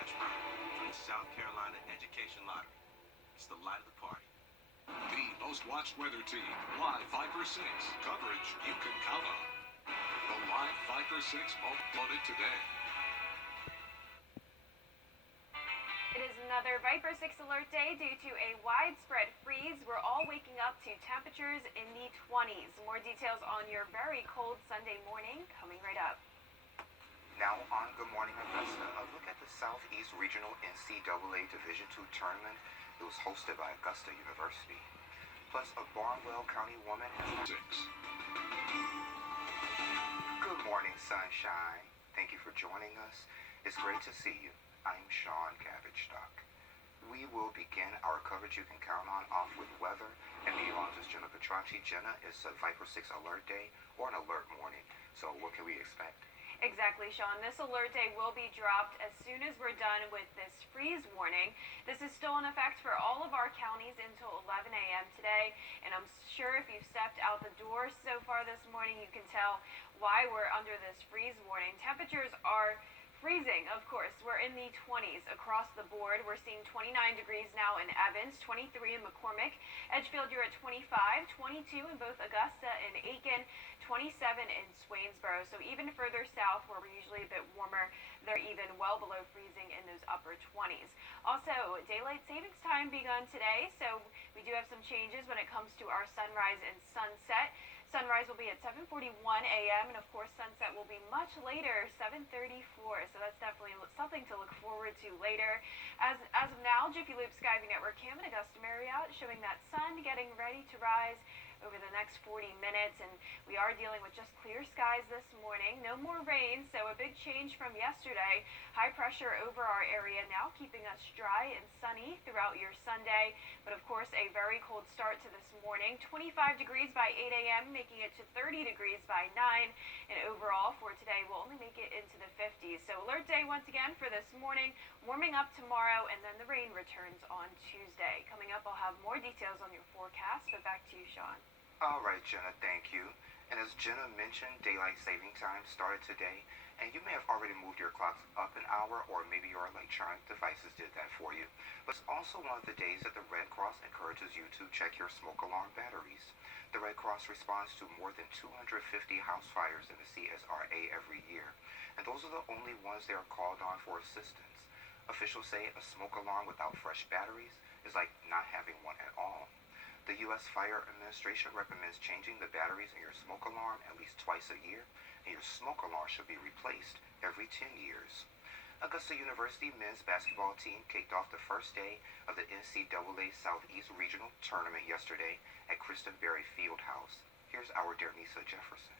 cash prize from the South Carolina Education Lottery. It's the light of the party. The most watched weather team, Live Viper 6. Coverage you can count on. The Live Viper 6 loaded today. It is another Viper 6 alert day due to a widespread freeze. We're all waking up to temperatures in the 20s. More details on your very cold Sunday morning coming right up. Now on Good Morning Augusta, a look at the Southeast Regional NCAA Division II tournament. It was hosted by Augusta University. Plus, a Barnwell County woman has 6. Good morning, sunshine. Thank you for joining us. It's great to see you. I'm Sean Cabbage-Stock. We will begin our coverage you can count on off with weather. And meteorologist Jenna Petracci. Jenna, it's a Viper 6 alert day or an alert morning. So what can we expect? Exactly, Sean. This alert day will be dropped as soon as we're done with this freeze warning. This is still in effect for all of our counties until 11 a.m. today. And I'm sure if you've stepped out the door so far this morning, you can tell why we're under this freeze warning. Temperatures are freezing, of course. We're in the 20s across the board. We're seeing 29 degrees now in Evans, 23 in McCormick. Edgefield, you're at 25, 22 in both Augusta and Aiken, 27 in Swainsboro. So even further south, where we're usually a bit warmer, they're even well below freezing in those upper 20s. Also, daylight savings time begun today, so we do have some changes when it comes to our sunrise and sunset. Sunrise will be at 7:41 a.m. and of course sunset will be much later, 7:34. So that's definitely something to look forward to later. As of now, Jiffy Loop Skyview Network Cam and Augusta Marriott showing that sun getting ready to rise over the next 40 minutes, and we are dealing with just clear skies this morning. No more rain, so a big change from yesterday. High pressure over our area now keeping us dry and sunny throughout your Sunday, but of course a very cold start to this morning. 25 degrees by 8 a.m., making it to 30 degrees by 9, and overall for today we'll only make it into the 50s. So alert day once again for this morning, warming up tomorrow, and then the rain returns on Tuesday. Coming up, I'll have more details on your forecast, but back to you, Sean. All right, Jenna, thank you. And as Jenna mentioned, daylight saving time started today, and you may have already moved your clocks up an hour, or maybe your electronic devices did that for you. But it's also one of the days that the Red Cross encourages you to check your smoke alarm batteries. The Red Cross responds to more than 250 house fires in the CSRA every year, and those are the only ones they are called on for assistance. Officials say a smoke alarm without fresh batteries is like not having one at all. The U.S. Fire Administration recommends changing the batteries in your smoke alarm at least twice a year, and your smoke alarm should be replaced every 10 years. Augusta University men's basketball team kicked off the first day of the NCAA Southeast Regional Tournament yesterday at Kristen Berry Fieldhouse. Here's our Dernisa Jefferson.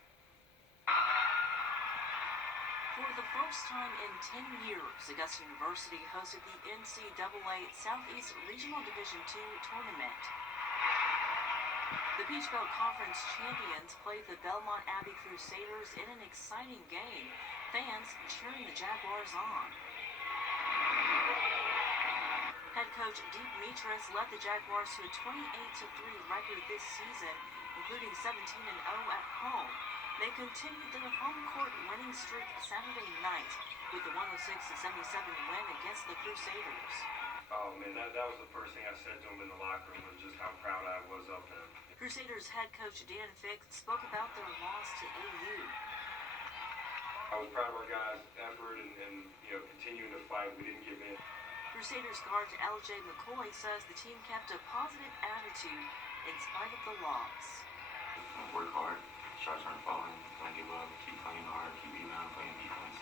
For the first time in 10 years, Augusta University hosted the NCAA Southeast Regional Division II Tournament. The Peach Belt Conference champions played the Belmont Abbey Crusaders in an exciting game. Fans cheering the Jaguars on. Head coach Deep Mitras led the Jaguars to a 28-3 record this season, including 17-0 at home. They continued their home court winning streak Saturday night with the 106-77 win against the Crusaders. Oh man, that was the first thing I said to him in the locker room, was just how proud I was of him. Crusaders head coach Dan Fick spoke about their loss to AU. I was proud of our guys' effort and continuing to fight. We didn't give in. Crusaders guard LJ McCoy says the team kept a positive attitude in spite of the loss. Work hard, shots aren't falling, don't give up, keep playing hard, keep rebounding, playing defense.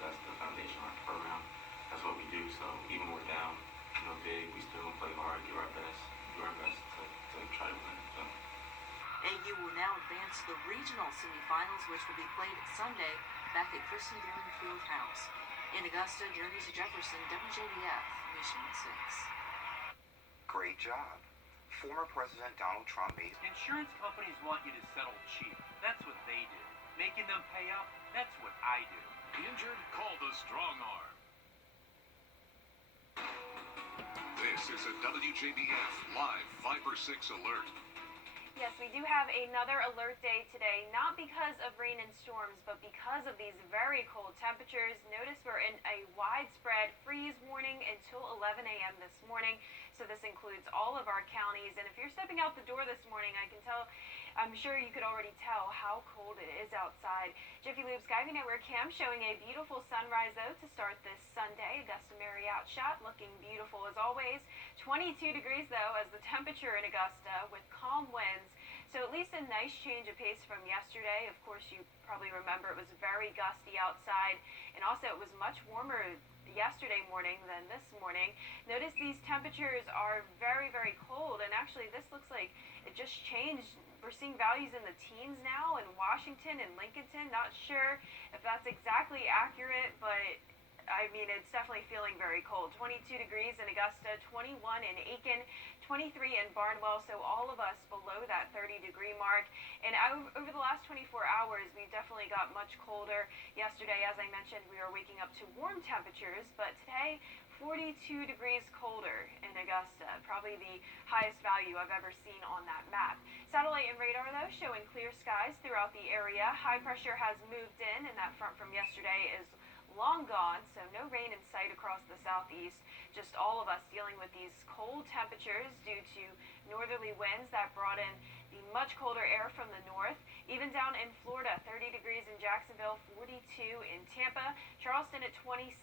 That's the foundation of our program. That's what we do. So even when we're down, big, we still play hard, do our best to try to win. So. AU will now advance to the regional semifinals, which will be played Sunday back at Kristen Berry Fieldhouse. In Augusta, Dernisa Jefferson, WJBF, Mission 6. Great job. Former President Donald Trump made... Insurance companies want you to settle cheap. That's what they do. Making them pay up, that's what I do. Injured? Call the Strong Arm. This is a WJBF Live Viper 6 alert. Yes, we do have another alert day today, not because of rain and storms, but because of these very cold temperatures. Notice we're in a widespread freeze warning until 11 a.m. this morning, so this includes all of our counties. And if you're stepping out the door this morning, I'm sure you could already tell how cold it is outside. Jiffy Lube Skyview Network Cam showing a beautiful sunrise, though, to start this Sunday. Augusta Marriott shot looking beautiful as always. 22 degrees, though, as the temperature in Augusta with calm winds. So at least a nice change of pace from yesterday. Of course, you probably remember it was very gusty outside, and also it was much warmer yesterday morning than this morning. Notice these temperatures are very, very cold, and actually this looks like it just changed. We're seeing values in the teens now in Washington and Lincolnton. Not sure if that's exactly accurate, but I mean, it's definitely feeling very cold. 22 degrees in Augusta, 21 in Aiken, 23 in Barnwell, so all of us below that 30-degree mark. And over the last 24 hours, we definitely got much colder. Yesterday, as I mentioned, we were waking up to warm temperatures, but today, 42 degrees colder in Augusta, probably the highest value I've ever seen on that map. Satellite and radar, though, showing clear skies throughout the area. High pressure has moved in, and that front from yesterday is long gone, so no rain in sight across the southeast. Just all of us dealing with these cold temperatures due to northerly winds that brought in the much colder air from the north. Even down in Florida, 30 degrees in Jacksonville, 42 in Tampa, Charleston at 27,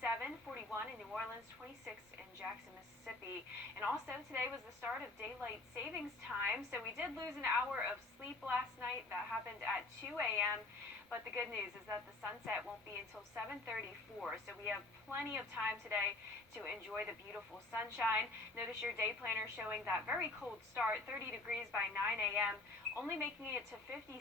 41 in New Orleans, 26 in Jackson, Mississippi. And also today was the start of daylight savings time, so we did lose an hour of sleep last night. That happened at 2 a.m. But the good news is that the sunset won't be until 7:34, so we have plenty of time today to enjoy the beautiful sunshine. Notice your day planner showing that very cold start, 30 degrees by 9 a.m., only making it to 56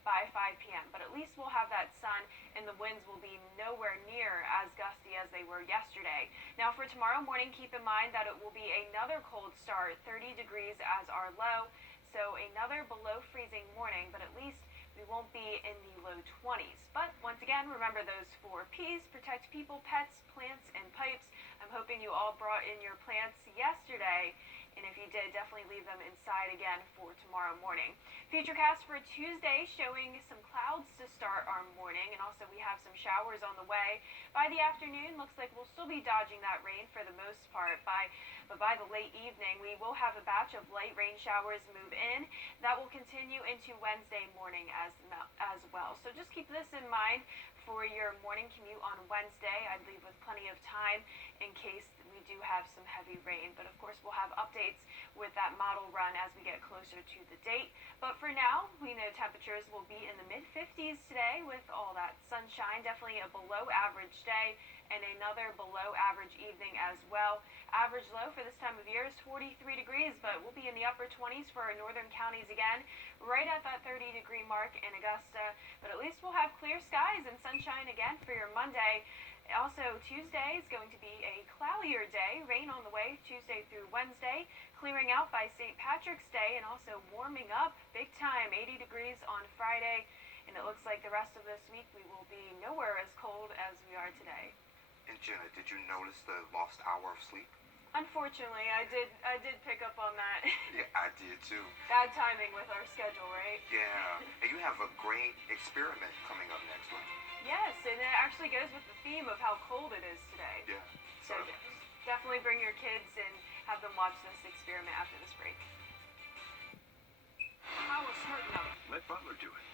by 5 p.m. But at least we'll have that sun, and the winds will be nowhere near as gusty as they were yesterday. Now for tomorrow morning, keep in mind that it will be another cold start, 30 degrees as our low, so another below freezing morning, but at least we won't be in the low 20s. But once again, remember those 4 P's: protect people, pets, plants, and pipes. I'm hoping you all brought in your plants yesterday, and if you did, definitely leave them inside again for tomorrow morning. Futurecast for Tuesday showing some clouds to start our morning, and also we have some showers on the way. By the afternoon, looks like we'll still be dodging that rain for the most part. But by the late evening, we will have a batch of light rain showers move in. That will continue into Wednesday morning as well. So just keep this in mind for your morning commute on Wednesday. I'd leave with plenty of time in case we do have some heavy rain. But of course, we'll have updates with that model run as we get closer to the date. But for now, we know temperatures will be in the mid-50s today with all that sunshine. Definitely a below average day and another below average evening as well. Average low for this time of year is 43 degrees, but we'll be in the upper 20s for our northern counties again, right at that 30-degree mark in Augusta. But at least we'll have clear skies and sunshine again for your Monday. Also, Tuesday is going to be a cloudier day. Rain on the way Tuesday through Wednesday, clearing out by St. Patrick's Day, and also warming up big time, 80 degrees on Friday. And it looks like the rest of this week we will be nowhere as cold as we are today. And Jenna, did you notice the lost hour of sleep? Unfortunately, I did pick up on that. Yeah, I did too. Bad timing with our schedule, right? Yeah, and you have a great experiment coming up next week. Yes, and it actually goes with the theme of how cold it is today. Yeah. So definitely bring your kids and have them watch this experiment after this break. How was certain of it? Let Butler do it.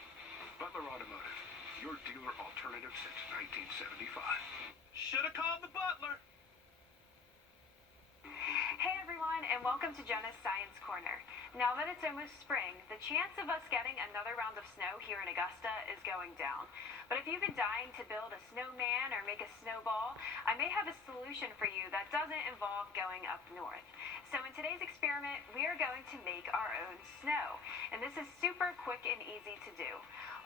Butler Automotive, your dealer alternative since 1975. Should've called the butler. Hey everyone, and welcome to Jenna's Science Corner. Now that it's almost spring, the chance of us getting another round of snow here in Augusta is going down. But if you've been dying to build a snowman or make a snowball, I may have a solution for you that doesn't involve going up north. So in today's experiment, we are going to make our own snow. And this is super quick and easy to do.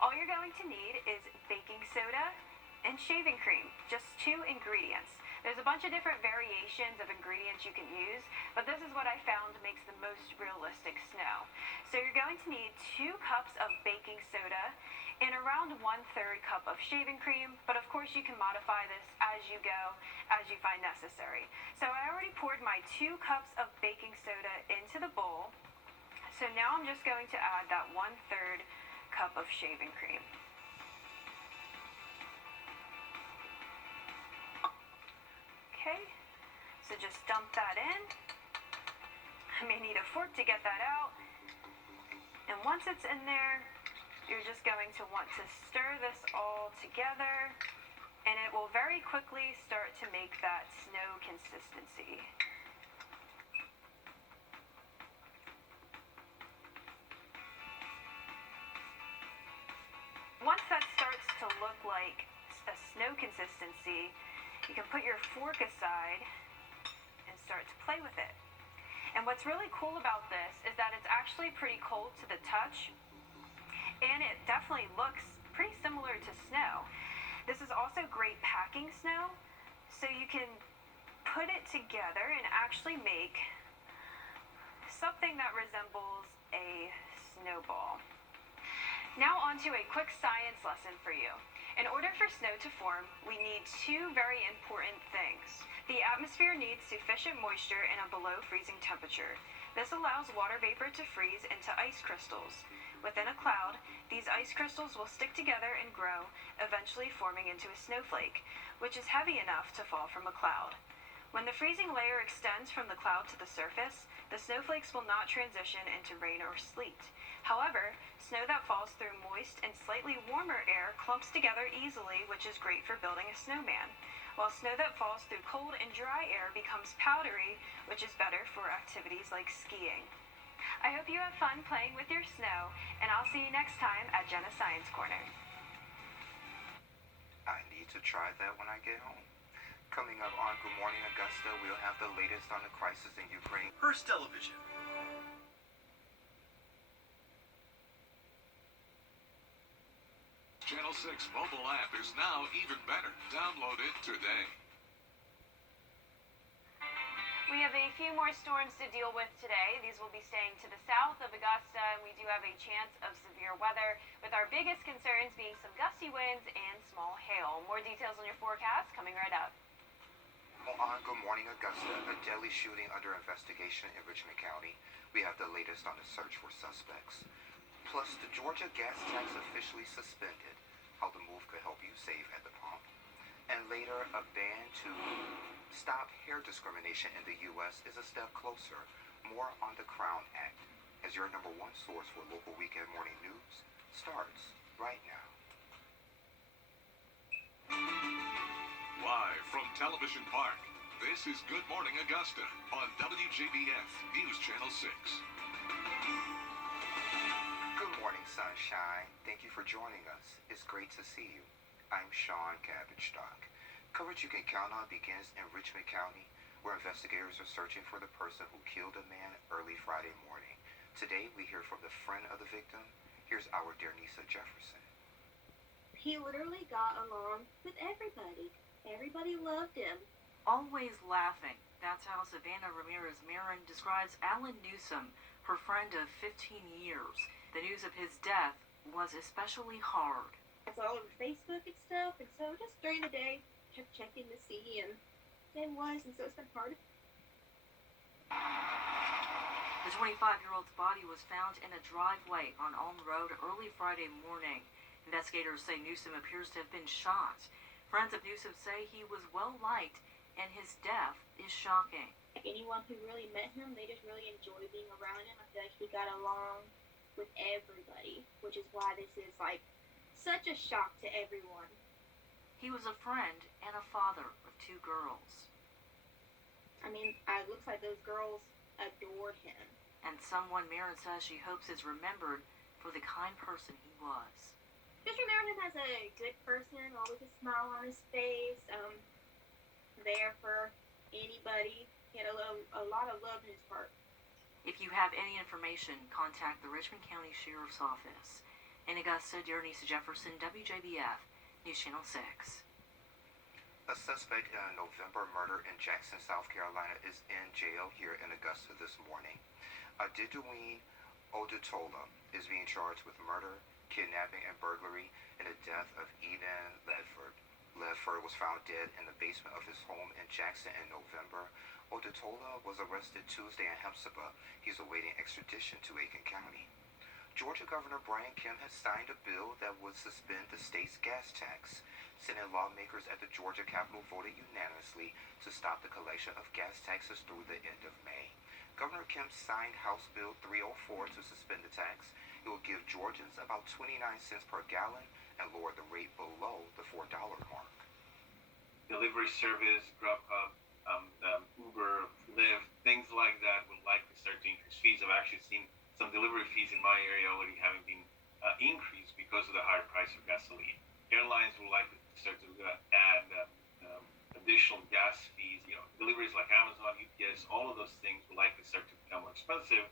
All you're going to need is baking soda and shaving cream, just 2 ingredients. There's a bunch of different variations of ingredients you can use, but this is what I found makes the most realistic snow. So you're going to need 2 cups of baking soda and around 1/3 cup of shaving cream, but of course you can modify this as you go, as you find necessary. So I already poured my 2 cups of baking soda into the bowl. So now I'm just going to add that 1/3 cup of shaving cream. Okay, so just dump that in. I may need a fork to get that out. And once it's in there, you're just going to want to stir this all together, and it will very quickly start to make that snow consistency. Once that starts to look like a snow consistency, you can put your fork aside and start to play with it. And what's really cool about this is that it's actually pretty cold to the touch, and it definitely looks pretty similar to snow. This is also great packing snow, so you can put it together and actually make something that resembles a snowball. Now onto a quick science lesson for you. In order for snow to form, we need two very important things. The atmosphere needs sufficient moisture and a below freezing temperature. This allows water vapor to freeze into ice crystals. Within a cloud, these ice crystals will stick together and grow, eventually forming into a snowflake, which is heavy enough to fall from a cloud. When the freezing layer extends from the cloud to the surface, the snowflakes will not transition into rain or sleet. However, snow that falls through moist and slightly warmer air clumps together easily, which is great for building a snowman, while snow that falls through cold and dry air becomes powdery, which is better for activities like skiing. I hope you have fun playing with your snow, and I'll see you next time at Jenna's Science Corner. I need to try that when I get home. Coming up on Good Morning Augusta, we'll have the latest on the crisis in Ukraine. Hearst Television. Channel 6 mobile app is now even better. Download it today. We have a few more storms to deal with today. These will be staying to the south of Augusta, and we do have a chance of severe weather, with our biggest concerns being some gusty winds and small hail. More details on your forecast coming right up. On Good Morning Augusta, a deadly shooting under investigation in Richmond County. We have the latest on the search for suspects. Plus, the Georgia gas tax officially suspended. How the move could help you save at the pump. And later, a ban to stop hair discrimination in the U.S. is a step closer. More on the Crown Act, as your #1 source for local weekend morning news starts right now. Live from Television Park, this is Good Morning Augusta on Wjbf News Channel 6. Good morning, sunshine. Thank you for joining us. It's great to see you. I'm Sean Cabbage-Stock. Coverage you can count on begins in Richmond County, where investigators are searching for the person who killed a man early Friday morning. Today, we hear from the friend of the victim. Here's our Dernisa Jefferson. He literally got along with everybody. Everybody loved him. Always laughing. That's how Savannah Ramirez-Marin describes Alan Newsom, her friend of 15 years. The news of his death was especially hard. It's all over Facebook and stuff, and so just during the day, kept checking to see, and it was, and so it's been hard. The 25-year-old's body was found in a driveway on Ulm Road early Friday morning. Investigators say Newsom appears to have been shot. Friends of Newsom say he was well-liked, and his death is shocking. Anyone who really met him, they just really enjoyed being around him. I feel like he got along with everybody, which is why this is, such a shock to everyone. He was a friend and a father of 2 girls. I mean, it looks like those girls adored him. And someone Marin says she hopes is remembered for the kind person he was. Just remember him as a good person, always a smile on his face, there for anybody. He had a lot of love in his heart. If you have any information, contact the Richmond County Sheriff's Office. In Augusta, Dernisa Jefferson, WJBF, News Channel 6. A suspect in a November murder in Jackson, South Carolina is in jail here in Augusta this morning. Adidween Odutola is being charged with murder, kidnapping, and burglary in the death of Eden Ledford. Ledford was found dead in the basement of his home in Jackson in November Odutola was arrested Tuesday in Hepzibah. He's awaiting extradition to Aiken County. Georgia Governor Brian Kemp has signed a bill that would suspend the state's gas tax. Senate lawmakers at the Georgia Capitol voted unanimously to stop the collection of gas taxes through the end of May. Governor Kemp signed House Bill 304 to suspend the tax. It will give Georgians about 29 cents per gallon and lower the rate below the $4 mark. Delivery service, Grubhub, Uber, Lyft, things like that will likely start to increase fees. I've actually seen some delivery fees in my area already having been increased because of the higher price of gasoline. Airlines will likely start to add additional gas fees. Deliveries like Amazon, UPS, all of those things will likely start to become more expensive.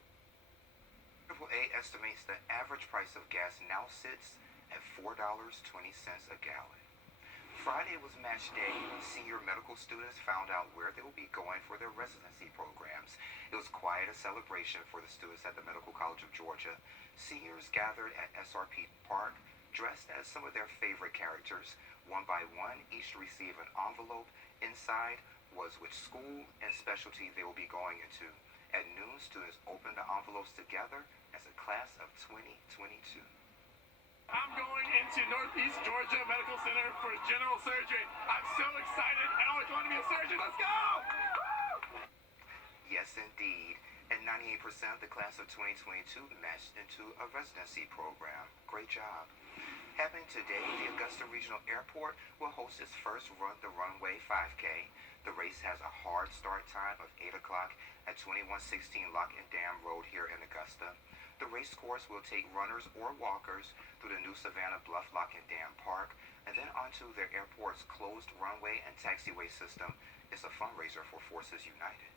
AAA estimates the average price of gas now sits at $4.20 a gallon. Friday was match day. Senior medical students found out where they will be going for their residency programs. It was quite a celebration for the students at the Medical College of Georgia. Seniors gathered at SRP Park dressed as some of their favorite characters. One by one, each received an envelope. Inside was which school and specialty they will be going into. At noon, students opened the envelopes together as a class of 2022. I'm going into Northeast Georgia Medical Center for general surgery. I'm so excited. I always wanted to be a surgeon. Let's go! Yes, indeed. And 98% of the class of 2022 matched into a residency program. Great job. Happening today, the Augusta Regional Airport will host its first the Runway 5K. The race has a hard start time of 8 o'clock at 2116 Lock and Dam Road here in Augusta. The race course will take runners or walkers through the new Savannah Bluff Lock and Dam Park and then onto their airport's closed runway and taxiway system. It's a fundraiser for Forces United.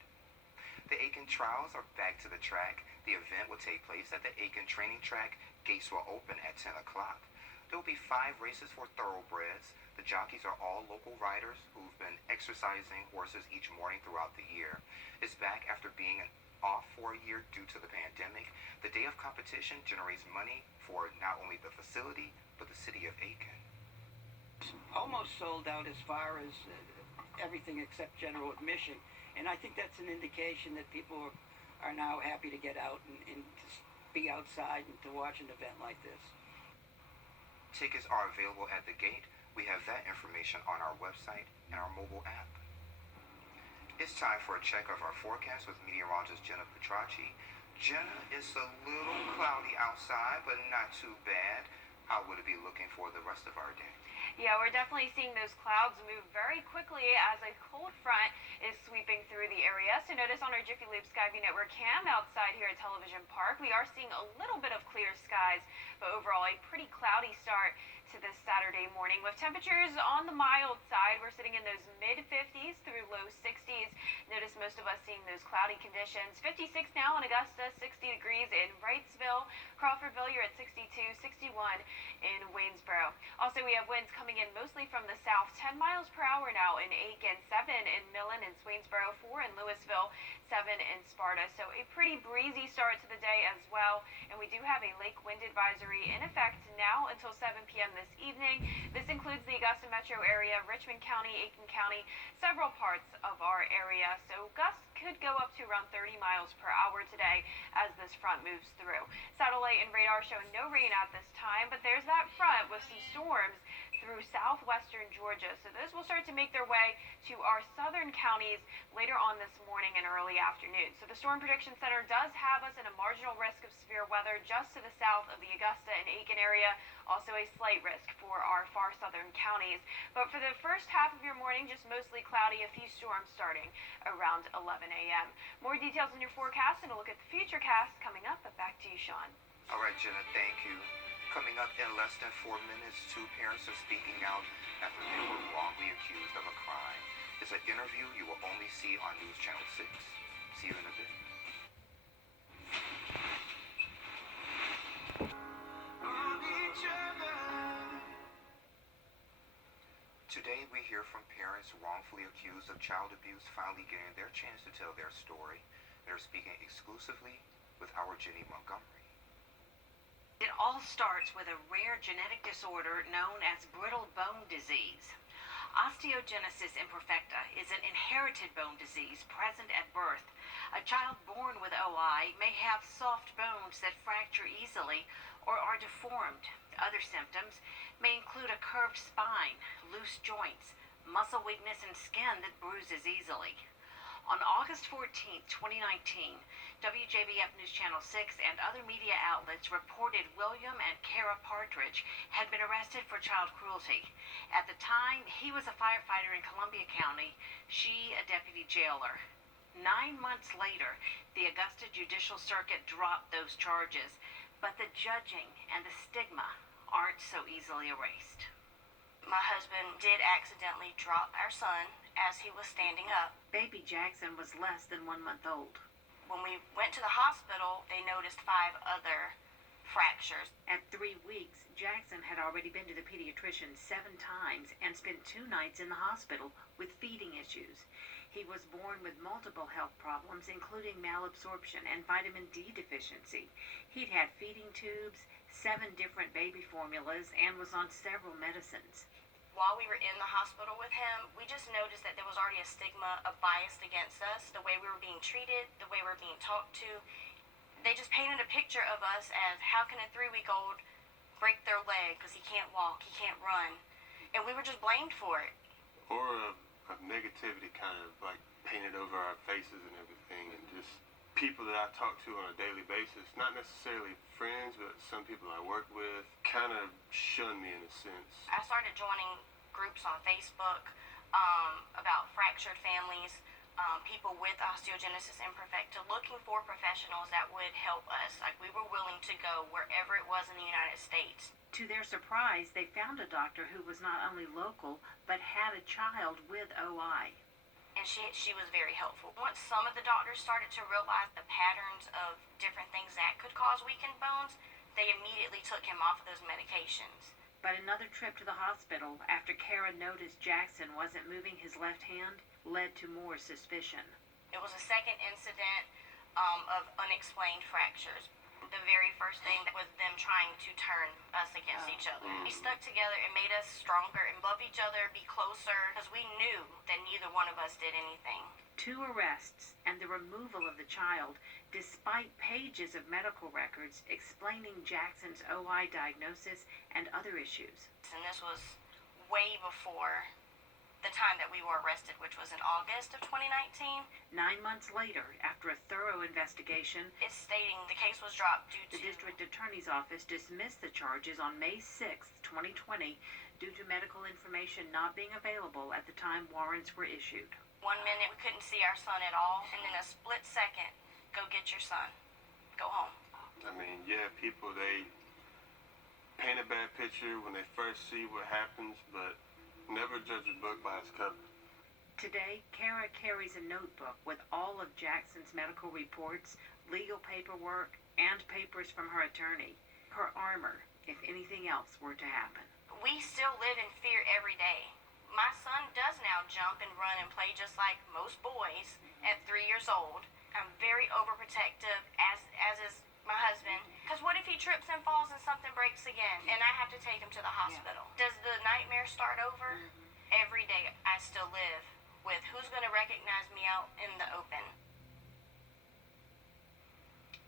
The Aiken Trials are back to the track. The event will take place at the Aiken Training Track. Gates will open at 10 o'clock. There will be 5 races for thoroughbreds. The jockeys are all local riders who've been exercising horses each morning throughout the year. It's back after being off for a year due to the pandemic. The day of competition generates money for not only the facility, but the city of Aiken. Almost sold out as far as everything except general admission. And I think that's an indication that people are now happy to get out and to be outside and to watch an event like this. Tickets are available at the gate. We have that information on our website and our mobile app. It's time for a check of our forecast with meteorologist Jenna Petracci. Jenna, it's a little cloudy outside, but not too bad. How would it be looking for the rest of our day? Yeah, we're definitely seeing those clouds move very quickly as a cold front is sweeping through the area. So notice on our Jiffy Lube Skyview Network cam outside here at Television Park, we are seeing a little bit of clear skies, but overall a pretty cloudy start to this Saturday morning with temperatures on the mild side. We're sitting in those mid-50s through low 60s. Notice most of us seeing those cloudy conditions. 56 now in Augusta, 60 degrees in Wrightsville. Crawfordville, you're at 62, 61 in Waynesboro. Also, we have winds coming in mostly from the south, 10 miles per hour now in Aiken, 7 in Millen and Swainsboro, 4 in Louisville, 7 in Sparta. So a pretty breezy start to the day as well. And we do have a lake wind advisory in effect now until 7 p.m. this evening. This includes the Augusta metro area, Richmond County, Aiken County, several parts of our area. So gusts could go up to around 30 miles per hour today as this front moves through. Satellite and radar show no rain at this time, but there's that front with some storms through southwestern Georgia. So those will start to make their way to our southern counties later on this morning and early afternoon. So the Storm Prediction Center does have us in a marginal risk of severe weather just to the south of the Augusta and Aiken area. Also a slight risk for our far southern counties. But for the first half of your morning, just mostly cloudy, a few storms starting around 11 a.m. More details in your forecast and a look at the future cast coming up. But back to you, Sean. All right, Jenna, thank you. Coming up in less than 4 minutes, 2 parents are speaking out after they were wrongly accused of a crime. It's an interview you will only see on News Channel 6. See you in a bit. Today we hear from parents wrongfully accused of child abuse finally getting their chance to tell their story. They're speaking exclusively with our Jenny Montgomery. It all starts with a rare genetic disorder known as brittle bone disease. Osteogenesis imperfecta is an inherited bone disease present at birth. A child born with OI may have soft bones that fracture easily or are deformed. Other symptoms may include a curved spine, loose joints, muscle weakness, and skin that bruises easily. On August 14, 2019, WJBF News Channel 6 and other media outlets reported William and Kara Partridge had been arrested for child cruelty. At the time, he was a firefighter in Columbia County, she a deputy jailer. 9 months later, the Augusta Judicial Circuit dropped those charges, but the judging and the stigma aren't so easily erased. My husband did accidentally drop our son as he was standing up. Baby Jackson was less than 1 month old. When we went to the hospital, they noticed 5 other fractures. At 3 weeks, Jackson had already been to the pediatrician 7 times and spent 2 nights in the hospital with feeding issues. He was born with multiple health problems, including malabsorption and vitamin D deficiency. He'd had feeding tubes, 7 different baby formulas, and was on several medicines. While we were in the hospital with him, we just noticed that there was already a stigma, a bias against us, the way we were being treated, the way we were being talked to. They just painted a picture of us as, how can a 3-week-old break their leg because he can't walk, he can't run? And we were just blamed for it. Or a negativity kind of like painted over our faces and everything, and just people that I talk to on a daily basis, not necessarily friends, but some people I work with, kind of shun me in a sense. I started joining groups on Facebook about fractured families, people with osteogenesis imperfecta, looking for professionals that would help us. Like, we were willing to go wherever it was in the United States. To their surprise, they found a doctor who was not only local, but had a child with OI. And she was very helpful. Once some of the doctors started to realize the patterns of different things that could cause weakened bones, they immediately took him off of those medications. But another trip to the hospital after Kara noticed Jackson wasn't moving his left hand led to more suspicion. It was a second incident of unexplained fractures. The very first thing was them trying to turn us against each other. We stuck together and made us stronger and love each other, be closer, because we knew that neither one of us did anything. 2 arrests and the removal of the child, despite pages of medical records explaining Jackson's OI diagnosis and other issues. And this was way before the time that we were arrested, which was in August of 2019. 9 months later, after a thorough investigation, it's stating the case was dropped due to... The district attorney's office dismissed the charges on May 6, 2020, due to medical information not being available at the time warrants were issued. 1 minute we couldn't see our son at all, and in a split second, go get your son. Go home. I mean, yeah, people, they paint a bad picture when they first see what happens, but never judge a book by its cover. Today, Kara carries a notebook with all of Jackson's medical reports, legal paperwork, and papers from her attorney. Her armor, if anything else were to happen. We still live in fear every day. My son does now jump and run and play just like most boys at 3 years old. I'm very overprotective, as is my husband, because what if he trips and falls and something breaks again and I have to take him to the hospital? Does the nightmare start over? Every day I still live with who's going to recognize me out in the open.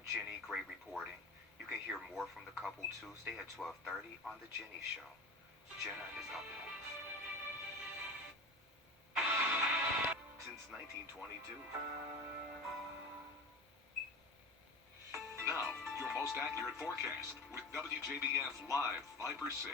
Jenny, great reporting. You can hear more from the couple Tuesday at 12:30 on The Jenny Show. Jenna is up next. Since 1922. Now, your most accurate forecast with WJBF Live Viper 6.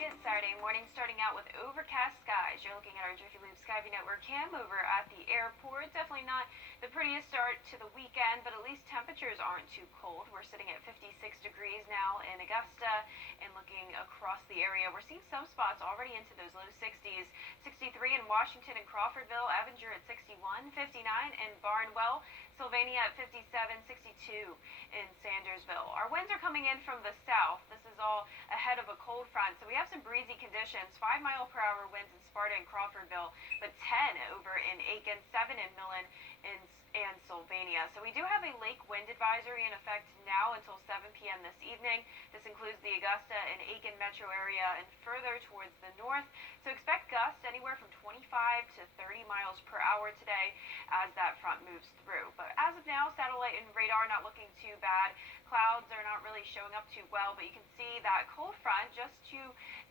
Good Saturday morning, starting out with overcast skies. You're looking at our Jiffy Lube Skyview Network cam over at the airport. Definitely not the prettiest start to the weekend, but at least temperatures aren't too cold. We're sitting at 56 degrees now in Augusta, and looking across the area, we're seeing some spots already into those low 60s. 63 in Washington and Crawfordville, Avenger at 61, 59 in Barnwell, Sylvania at 57, 62 in Sandersville. Our winds are coming in from the south. This is all ahead of a cold front, so we have some breezy conditions. 5-mile-per-hour winds in Sparta and Crawfordville, but 10 over in Aiken, 7 in Millen and Sylvania. So we do have a lake wind advisory in effect now until 7 p.m. this evening. This includes the Augusta and Aiken metro area and further towards the north. So expect gusts anywhere from 25 to 30 miles per hour today as that front moves through. But as of now, satellite and radar not looking too bad. Clouds are not really showing up too well, but you can see that cold front just to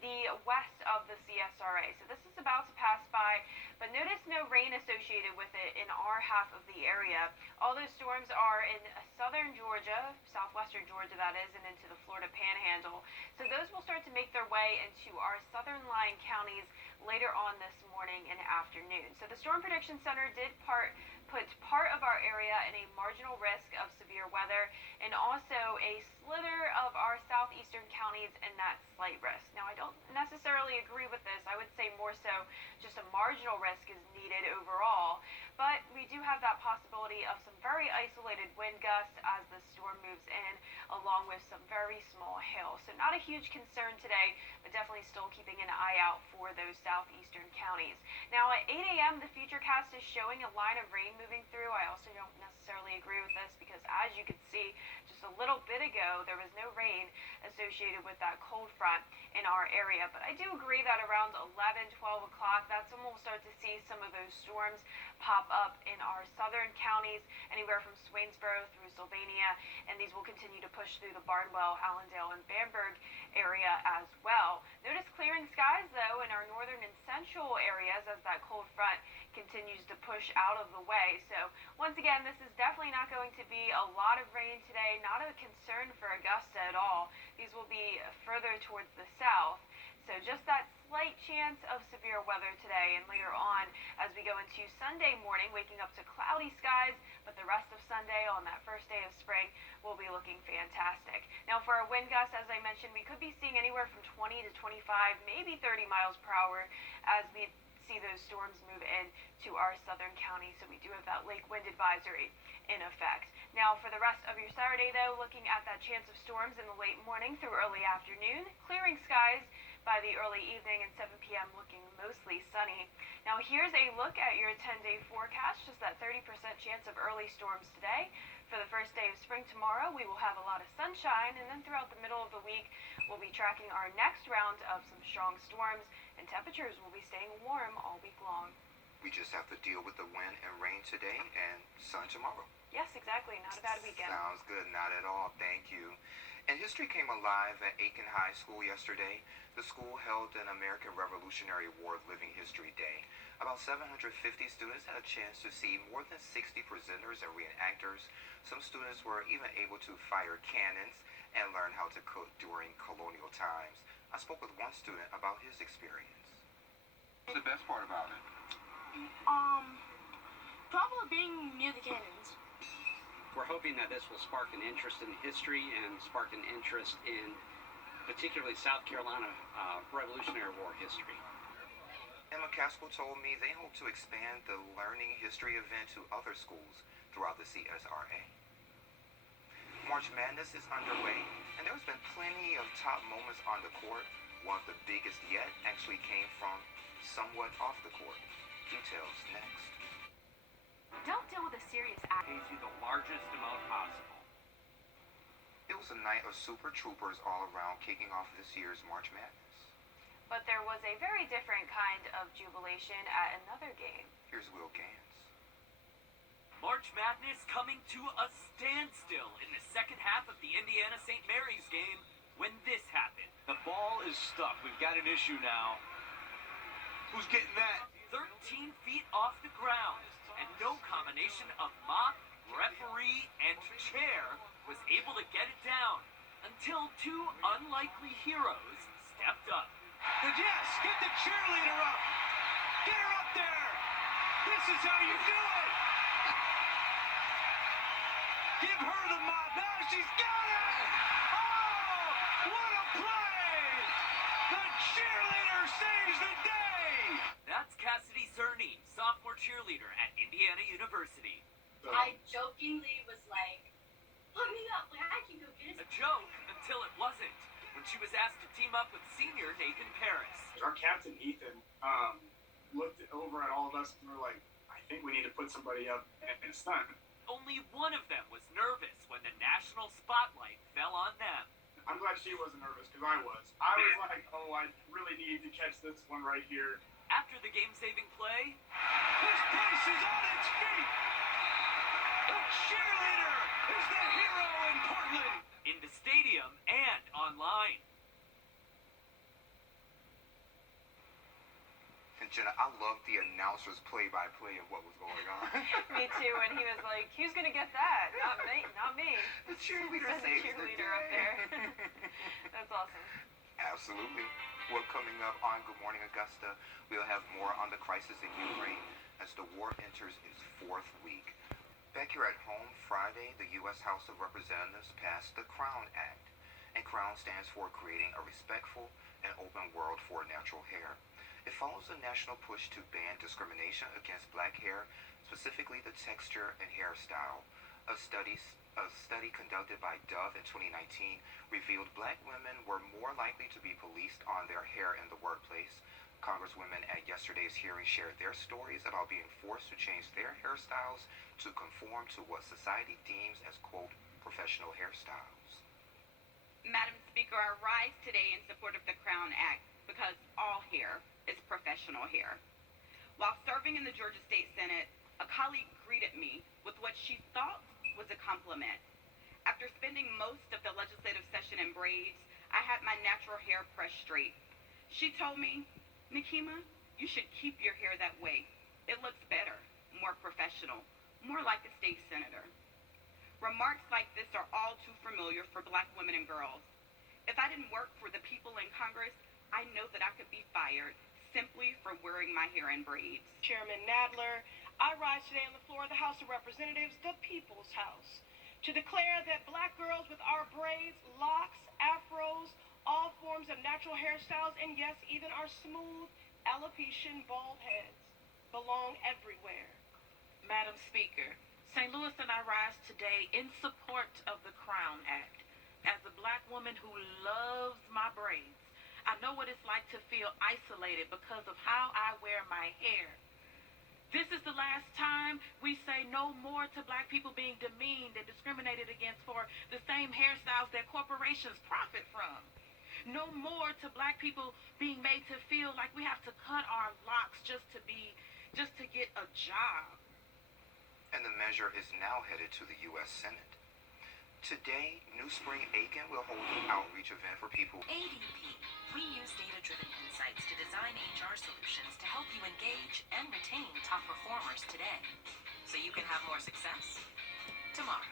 the west of the CSRA. So this is about to pass by, but notice no rain associated with it in our half of the area. All those storms are in southern Georgia, southwestern Georgia that is, and into the Florida Panhandle. So those will start to make their way into our southern lying counties later on this morning and afternoon. So the Storm Prediction Center did put part of our area in a marginal risk of severe weather and also a slither of our southeastern counties in that slight risk. Now, I don't necessarily agree with this. I would say more so just a marginal risk is needed overall, but we do have that possibility of some very isolated wind gusts as the storm moves in, along with some very small hail. So not a huge concern today, but definitely still keeping an eye out for those southeastern counties. Now at 8 a.m., the Futurecast is showing a line of rain moving through. I also don't necessarily agree with this because as you can see, just a little bit ago, there was no rain associated with that cold front in our area. But I do agree that around 11, 12 o'clock, that's when we'll start to see some of those storms pop up in our southern counties, anywhere from Swainsboro through Sylvania, and these will continue to push through the Barnwell, Allendale, and Bamberg area as well. Notice clearing skies, though, in our northern and central areas as that cold front continues to push out of the way. So once again, this is definitely not going to be a lot of rain today, not a concern for Augusta at all. These will be further towards the south. So just that slight chance of severe weather today and later on as we go into Sunday morning, waking up to cloudy skies, but the rest of Sunday on that first day of spring will be looking fantastic. Now for our wind gusts, as I mentioned, we could be seeing anywhere from 20 to 25, maybe 30 miles per hour as we see those storms move in to our southern counties. So we do have that lake wind advisory in effect. Now for the rest of your Saturday, though, looking at that chance of storms in the late morning through early afternoon, clearing skies by the early evening and 7 p.m. looking mostly sunny. Now here's a look at your 10-day forecast, just that 30% chance of early storms today. For the first day of spring tomorrow, we will have a lot of sunshine, and then throughout the middle of the week, we'll be tracking our next round of some strong storms, and temperatures will be staying warm all week long. We just have to deal with the wind and rain today and sun tomorrow. Yes, exactly. Not a bad weekend. Sounds good. Not at all. Thank you. And history came alive at Aiken High School yesterday. The school held an American Revolutionary War Living History Day. About 750 students had a chance to see more than 60 presenters and reenactors. Some students were even able to fire cannons and learn how to cook during colonial times. I spoke with one student about his experience. What's the best part about it? Probably being near the cannons. We're hoping that this will spark an interest in history and spark an interest in particularly South Carolina Revolutionary War history. And McCaskill told me they hope to expand the Learning History event to other schools throughout the CSRA. March Madness is underway, and there's been plenty of top moments on the court. One of the biggest yet actually came from somewhat off the court. Details next. Don't deal with a serious act. Pays you the largest amount possible. It was a night of super troopers all around kicking off this year's March Madness. But there was a very different kind of jubilation at another game. Here's Will Gans. March Madness coming to a standstill in the second half of the Indiana St. Mary's game when this happened. The ball is stuck. We've got an issue now. Who's getting that? 13 feet off the ground, and no combination of mop, referee, and chair was able to get it down until two unlikely heroes stepped up. Yes, get the cheerleader up. Get her up there. This is how you do it. Give her the mop. Now she's got it. Oh, what a play. The cheerleader saves the day. That's Cassidy Cerny, sophomore cheerleader at Indiana University. I jokingly was like, put me up, like I can go get A joke until it wasn't, when she was asked to team up with senior Nathan Paris. Our captain, Ethan, looked over at all of us and were like, I think we need to put somebody up in a stunt. Only one of them was nervous when the national spotlight fell on them. I'm glad she wasn't nervous, because I was. I was like, oh, I really need to catch this one right here. After the game-saving play, This place is on its feet. The cheerleader is the hero in Portland. in the stadium and online. And Jenna, I love the announcer's play-by-play of what was going on. Me too, and he was like, who's gonna get that? Not me, not me. The cheerleader There's a saves the cheerleader up day. there. That's awesome. Absolutely. Well, coming up on Good Morning Augusta, we'll have more on the crisis in Ukraine as the war enters its fourth week. Back here at home, Friday, the U.S. House of Representatives passed the Crown Act. And Crown stands for Creating a Respectful and Open World for Natural Hair. It follows a national push to ban discrimination against black hair, specifically the texture and hairstyle. A study conducted by Dove in 2019 revealed black women were more likely to be policed on their hair in the workplace. Congresswomen at yesterday's hearing shared their stories about being forced to change their hairstyles to conform to what society deems as, quote, professional hairstyles. Madam Speaker, I rise today in support of the Crown Act because all hair is professional hair. While serving in the Georgia State Senate, a colleague greeted me with what she thought was a compliment. After spending most of the legislative session in braids, I had my natural hair pressed straight. She told me, Nikema, you should keep your hair that way. It looks better, more professional, more like a state senator. Remarks like this are all too familiar for black women and girls. If I didn't work for the people in Congress, I know that I could be fired simply for wearing my hair in braids. Chairman Nadler, I rise today on the floor of the House of Representatives, the People's House, to declare that black girls with our braids, locks, afros, all forms of natural hairstyles, and yes, even our smooth alopecia bald heads belong everywhere. Madam Speaker, St. Louis and I rise today in support of the Crown Act. As a black woman who loves my braids, I know what it's like to feel isolated because of how I wear my hair. This is the last time we say no more to black people being demeaned and discriminated against for the same hairstyles that corporations profit from. No more to black people being made to feel like we have to cut our locks just to get a job. And the measure is now headed to the U.S. Senate. Today, New Spring Aiken will hold an outreach event for people. ADP. We use data-driven insights to design HR solutions to help you engage and retain top performers today, so you can have more success tomorrow.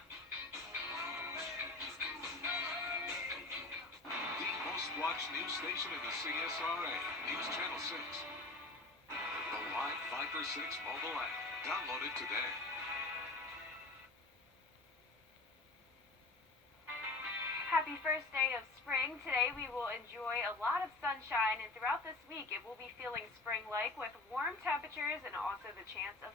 The most watched news station in the CSRA, News Channel 6. The Live Viper 6 mobile app. Download it today. Happy first day of spring. Today we will enjoy a lot of sunshine, and throughout this week it will be feeling spring-like with warm temperatures and also the chance of